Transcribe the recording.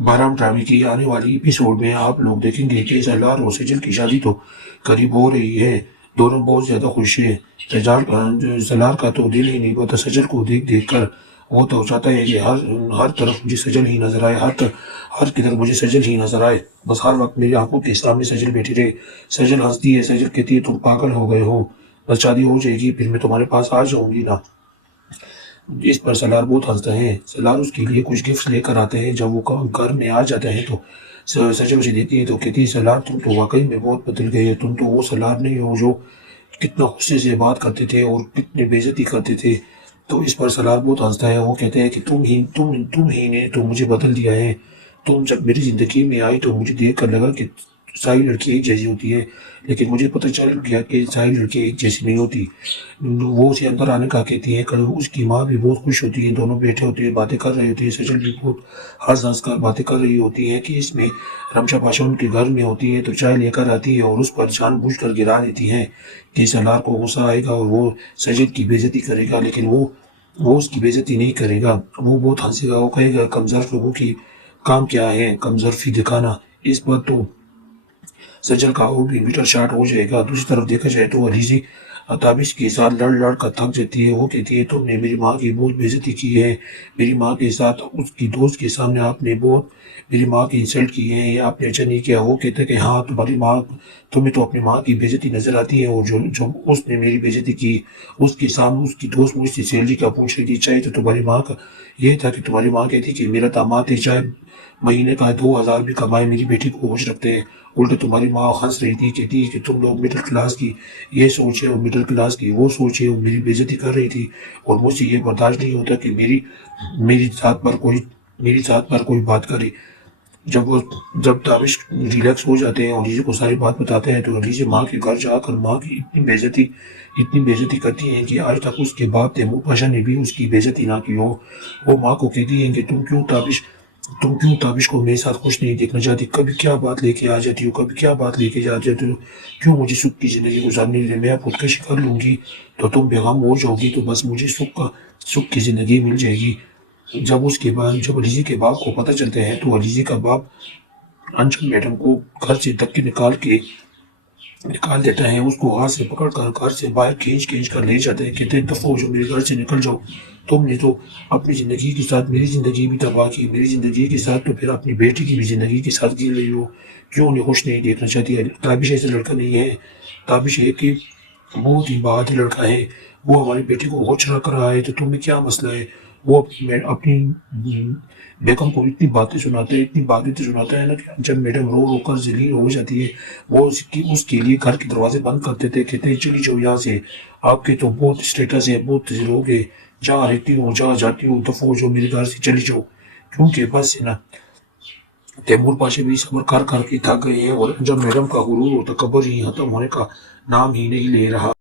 12 ड्रामे की आने वाली एपिसोड में आप लोग देखेंगे कि सलार और सजल की शादी तो करीब हो रही है। दोनों बहुत ज्यादा खुश है। सलार का तो दिल ही नहीं होता सजल को देख देख कर। वो तो चाहता है कि हर हर तरफ मुझे सजल ही नजर आए, हर किधर मुझे सजल ही नजर आए। बस हर वक्त मेरी आंखों के सामने सजल बैठी रहे। सजल हंसती है, सजल कहती है तुम पागल हो गए हो, बस शादी हो जाएगी फिर मैं तुम्हारे पास आ जाऊंगी ना। इस पर सलार बहुत हंसता है। सलार उसके लिए कुछ गिफ्ट लेकर आते हैं। जब वो घर में आ जाता है तो सजल उसे देती है तो कहती है सलार तुम तो वाकई में बहुत बदल गए हो, तुम तो वो सलार नहीं हो जो कितना गुस्से से बात करते थे और कितनी बेइज्जती करते थे। तो इस पर सलार बहुत हंसता है। वो कहते हैं कि तुम ही ने तो मुझे बदल दिया है। तुम जब मेरी जिंदगी में आई तो मुझे देख कर लगा कि सारी लड़की एक जैसी होती है, लेकिन मुझे पता चल गया कि सारी लड़की एक जैसी नहीं होती। वो उसे अंदर आने का कहती है। उसकी माँ भी बहुत खुश होती है। दोनों बैठे होते हैं, बातें कर रहे होते हैं। सजल भी बहुत हंस हंस कर बातें कर रही होती है कि इसमें रमशा पाशा उनके घर में होती है तो चाय लेकर आती है और उस पर जानबूझ कर गिरा देती है कि सलार को गुस्सा आएगा और वो सजल की बेइज्जती करेगा, लेकिन वो उसकी बेइज्जती नहीं करेगा। वो बहुत हंसेगा। वो कहेगा कमजोर लोगों की काम क्या है, कमजोरी दिखाना। इस पर तो सज्जन का और भी मीटर शार्ट हो जाएगा। दूसरी तरफ देखा जाए तो अलीजी ताबिश के साथ लड़ लड़ कर थक जाती है। वो कहती है तुमने मेरी माँ की बहुत बेइज्जती की है, मेरी माँ के साथ उसकी दोस्त के सामने आपने बहुत मेरी माँ की इंसल्ट की है, ये आपने अच्छा नहीं किया। वो कहते हैं कि हाँ तुम्हारी माँ, तुम्हें तो अपनी माँ की बेइज्जती नजर आती है और जो जो उसने मेरी बेइज्जती की उसके सामने उसकी दोस्त मुझसे सैलरी का पूछ रही थी। चाहे तो तुम्हारी माँ का ये था कि तुम्हारी माँ कहती कि मेरा दामाद है चाहे महीने का 2000 भी कमाए मेरी बेटी को खुश रखते हैं। उल्टे तुम्हारी माँ हंस रही थी, कहती है कि तुम लोग मिडिल क्लास की ये सोच है और मिडिल क्लास की वो सोच है। वो मेरी बेइज्जती कर रही थी और मुझसे ये बर्दाश्त नहीं होता कि मेरी जात पर कोई बात करे। जब ताबिश रिलैक्स हो जाते हैं और लीजे को सारी बात बताते हैं तो लीजे माँ के घर जाकर माँ की इतनी बेइज्जती करती हैं कि आज तक उसके बाप तैमूर पाशा ने भी उसकी बेइज्जती ना की हो। वो माँ को कहती है कि तुम क्यों ताबिश को मेरे साथ खुश नहीं देखना चाहती, कभी क्या बात लेके आ जाती हो, कभी क्या बात लेके आ जाती हो, क्यों मुझे सुख की जिंदगी गुजारने दे, मैं खुदकशी कर लूंगी तो तुम बेगम हो जाओगी तो बस मुझे सुख की जिंदगी मिल जाएगी। जब अलीजी के बाप को पता चलता है तो अलीजी का बाप अंजुम मैडम को घर से धक्के निकाल देता है। उसको हाथ से पकड़ कर घर से बाहर खींच खींच कर ले जाते हैं। कहते हैं दफा हो जाओ, मेरे घर से निकल जाओ। तुमने तो अपनी जिंदगी के साथ मेरी जिंदगी भी तबाह की, मेरी जिंदगी के साथ तो फिर अपनी बेटी की भी जिंदगी के साथ गिर रही हो। क्यों उन्हें खुश नहीं देखना चाहती है। ताबिश ऐसा लड़का नहीं है। ताबिश है कि बहुत ही बहादुर लड़का है। वो हमारी बेटी को खुश रख रहा है तो तुम्हें क्या मसला है। वो अपनी बेगम को इतनी बातें तो सुनाता है ना कि जब मैडम रो रो कर जलील हो जाती है वो उसके लिए घर के दरवाजे बंद कर देते, कहते हैं चली जाओ यहाँ से, आपके तो बहुत स्टेटस है, बहुत लोग है, जहाँ रहती हूँ जहाँ जाती हूँ दफो जो मेरे घर से चली जाओ। क्योंकि बस है ना तैमूर पाशा भी सब्र कर करके थक गए हैं और जब मैडम का गुरूर और तकबर ही खत्म होने का नाम ही नहीं ले रहा।